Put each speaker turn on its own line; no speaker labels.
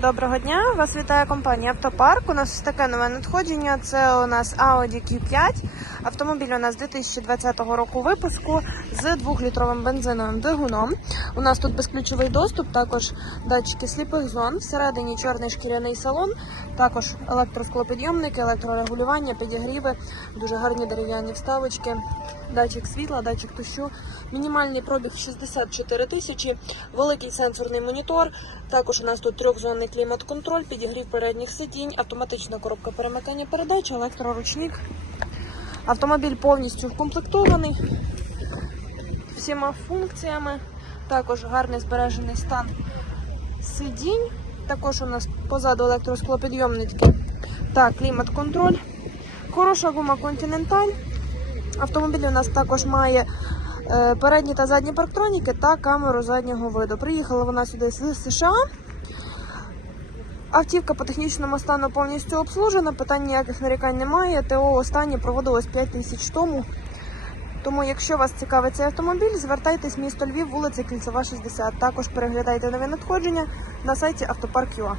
Доброго дня! Вас вітає компанія Автопарк. У нас таке нове надходження. Це у нас Audi Q5. Автомобіль у нас 2020 року випуску з 2-літровим бензиновим двигуном. У нас тут безключовий доступ, також датчики сліпих зон. Всередині чорний шкіряний салон, також електросклопідйомники, електрорегулювання, підігріви, дуже гарні дерев'яні вставочки, датчик світла, датчик дощу. Мінімальний пробіг 64 тисячі, великий сенсорний монітор. Також у нас тут трьохзонний клімат-контроль, підігрів передніх сидінь, автоматична коробка перемикання передач, електроручник. Автомобіль повністю вкомплектований всіма функціями. Також гарний збережений стан сидінь. Також у нас позаду електросклопідйомнички та клімат-контроль. Хороша гума Continental. Автомобіль у нас також має е, передні та задні парктроніки та камеру заднього виду. Приїхала вона сюди з США. Автівка по технічному стану повністю обслужена, питань ніяких нарікань немає. ТО останнє проводилось 5 тисяч тому. Тому, якщо вас цікавить цей автомобіль, звертайтесь в місто Львів, вулиця Кільцева, 60. Також переглядайте нові надходження на сайті Автопарк.ua.